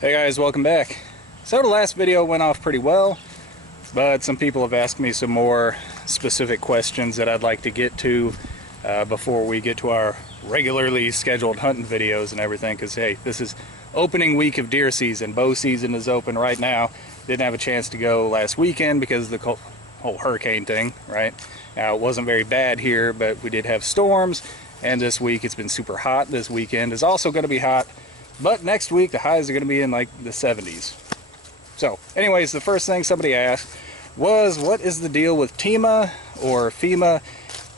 Hey guys, welcome back. So the last video went off pretty well, but some people have asked me some more specific questions that I'd like to get to before we get to our regularly scheduled hunting videos and everything, because hey, this is opening week of deer season. Bow season is open right now. Didn't have a chance to go last weekend because of the whole hurricane thing, right? Now it wasn't very bad here, but we did have storms, and this week it's been super hot. This weekend is also going to be hot. But next week, the highs are going to be in like the 70s. So, anyways, the first thing somebody asked was, what is the deal with FEMA or FEMA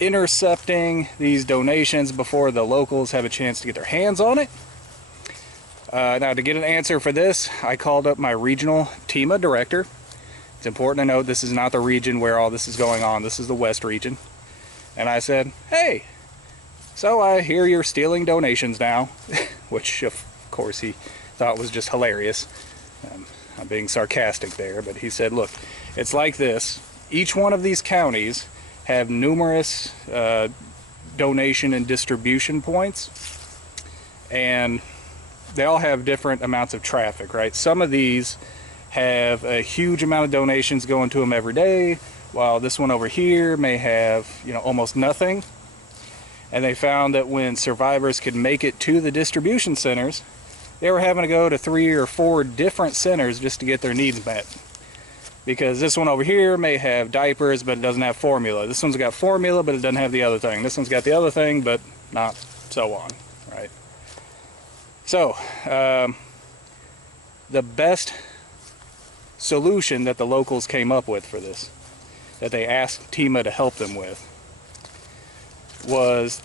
intercepting these donations before the locals have a chance to get their hands on it? Now, to get an answer for this, I called up my regional FEMA director. It's important to note this is not the region where all this is going on. This is the West region. And I said, hey, so I hear you're stealing donations now, which of course he thought was just hilarious. I'm being sarcastic there, but he said, look, it's like this. Each one of these counties have numerous donation and distribution points, and they all have different amounts of traffic, right? Some of these have a huge amount of donations going to them every day, while this one over here may have, almost nothing. And they found that when survivors could make it to the distribution centers, they were having to go to 3 or 4 different centers just to get their needs met. Because this one over here may have diapers, but it doesn't have formula. This one's got formula, but it doesn't have the other thing. This one's got the other thing, but not so on, right? So, the best solution that the locals came up with for this, that they asked FEMA to help them with, was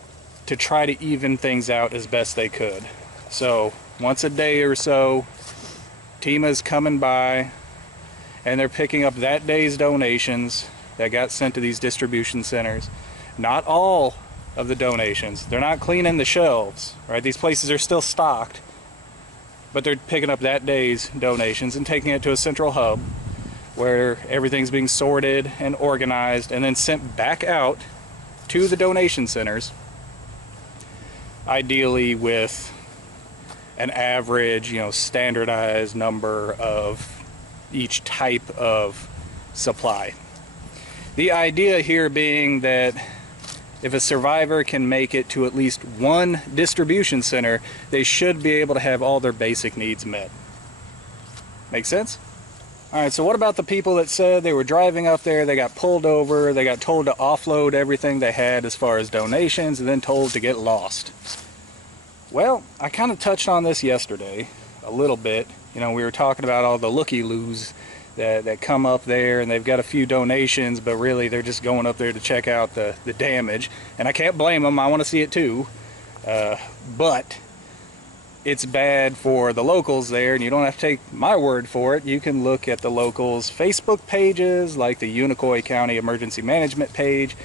to try to even things out as best they could. So once a day or so, FEMA's coming by and they're picking up that day's donations that got sent to these distribution centers. Not all of the donations. They're not cleaning the shelves, right? These places are still stocked, but they're picking up that day's donations and taking it to a central hub where everything's being sorted and organized and then sent back out to the donation centers, ideally with an average, standardized number of each type of supply. The idea here being that if a survivor can make it to at least one distribution center, they should be able to have all their basic needs met. Make sense? Alright, so what about the people that said they were driving up there, they got pulled over, they got told to offload everything they had as far as donations, and then told to get lost? Well, I kind of touched on this yesterday a little bit. We were talking about all the looky-loos that come up there, and they've got a few donations, but really they're just going up there to check out the damage. And I can't blame them, I want to see it too. But it's bad for the locals there, and you don't have to take my word for it. You can look at the locals' Facebook pages, like the Unicoi County Emergency Management page,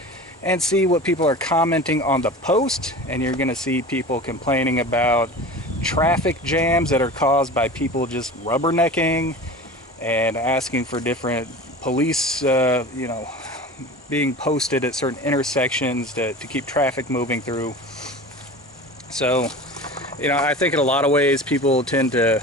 and see what people are commenting on the post, and you're going to see people complaining about traffic jams that are caused by people just rubbernecking and asking for different police, being posted at certain intersections to keep traffic moving through. So, I think in a lot of ways people tend to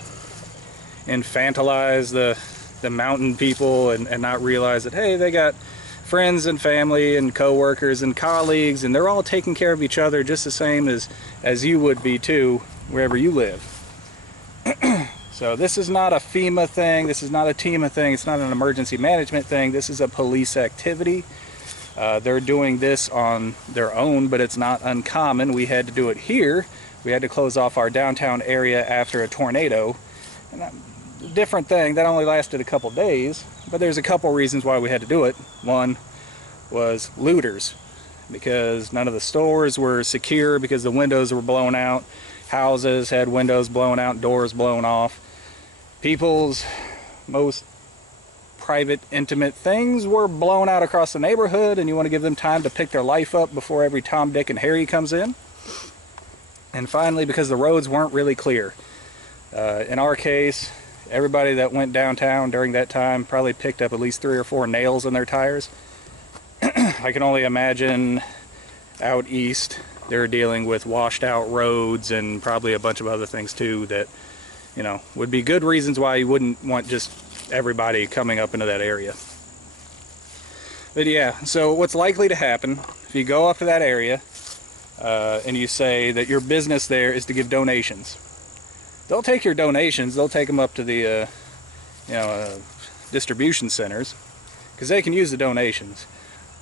infantilize the mountain people and not realize that, hey, they got friends and family and co-workers and colleagues, and they're all taking care of each other just the same as you would be too, wherever you live. So this is not a FEMA thing, this is not a FEMA thing, it's not an emergency management thing, this is a police activity. They're doing this on their own, but it's not uncommon. We had to do it here. We had to close off our downtown area after a tornado. And different thing, that only lasted a couple days, but there's a couple reasons why we had to do it. One was looters, because none of the stores were secure because the windows were blown out. Houses had windows blown out, doors blown off. People's most private, intimate things were blown out across the neighborhood, and you want to give them time to pick their life up before every Tom, Dick, and Harry comes in. And finally, because the roads weren't really clear. In our case, everybody that went downtown during that time probably picked up at least 3 or 4 nails in their tires. I can only imagine out east they're dealing with washed out roads and probably a bunch of other things too that you know, would be good reasons why you wouldn't want just everybody coming up into that area. But yeah, so what's likely to happen if you go up to that area and you say that your business there is to give donations, they'll take your donations, they'll take them up to the distribution centers, because they can use the donations,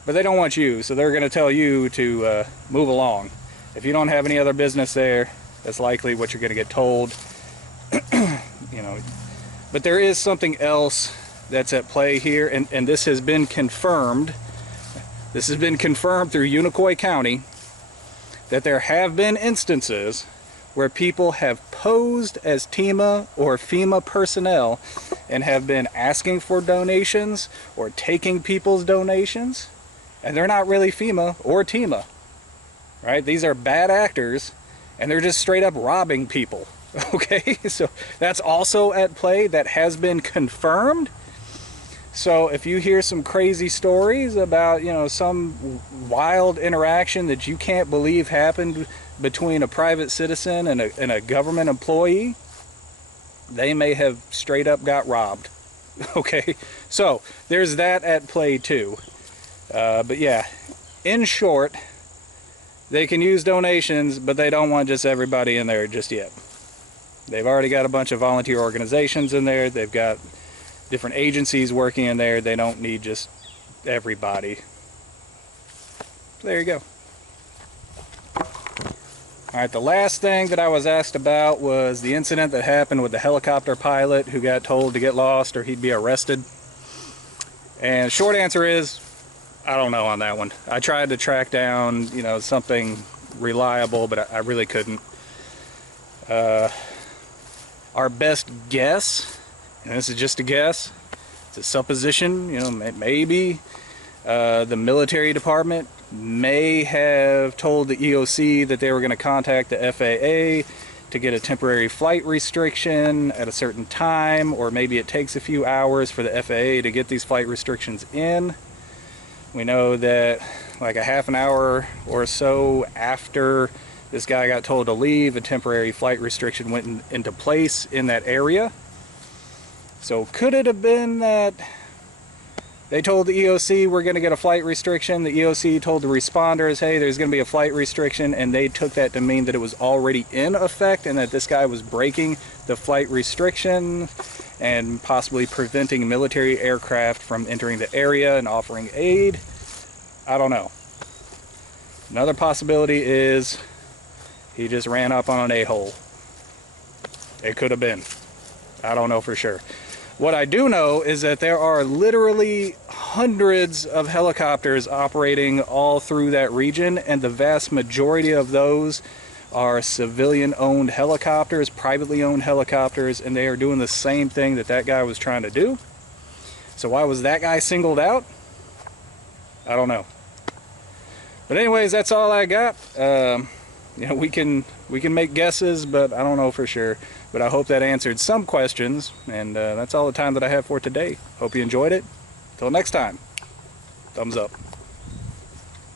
but they don't want you, so they're going to tell you to move along. If you don't have any other business there, that's likely what you're going to get told. You know, but there is something else that's at play here, and this has been confirmed. This has been confirmed through Unicoi County, that there have been instances where people have posed as TEMA or FEMA personnel and have been asking for donations or taking people's donations, and they're not really FEMA or TEMA, right? These are bad actors, and they're just straight up robbing people. Okay, so that's also at play. That has been confirmed. So if you hear some crazy stories about, you know, some wild interaction that you can't believe happened between a private citizen and a government employee, they may have straight up got robbed. Okay, so there's that at play too. But yeah, in short, they can use donations, but they don't want just everybody in there just yet. They've already got a bunch of volunteer organizations in there. They've got different agencies working in there. They don't need just everybody. So there you go. Alright, the last thing that I was asked about was the incident that happened with the helicopter pilot who got told to get lost or he'd be arrested. And short answer is, I don't know on that one. I tried to track down, you know, something reliable, but I really couldn't. Our best guess, and this is just a guess, it's a supposition, you know, maybe the military department may have told the EOC that they were going to contact the FAA to get a temporary flight restriction at a certain time, or maybe it takes a few hours for the FAA to get these flight restrictions in. We know that like a half an hour or so after this guy got told to leave, a temporary flight restriction went into place in that area. So could it have been that they told the EOC we're going to get a flight restriction, the EOC told the responders, hey, there's going to be a flight restriction, and they took that to mean that it was already in effect and that this guy was breaking the flight restriction and possibly preventing military aircraft from entering the area and offering aid? I don't know. Another possibility is he just ran up on an a-hole. It could have been. I don't know for sure. What I do know is that there are literally hundreds of helicopters operating all through that region, and the vast majority of those are civilian-owned helicopters, privately owned helicopters, and they are doing the same thing that that guy was trying to do. So why was that guy singled out? I don't know. But anyways, that's all I got. You know, we can make guesses, but I don't know for sure. But I hope that answered some questions, and that's all the time that I have for today. Hope you enjoyed it. Till next time, thumbs up.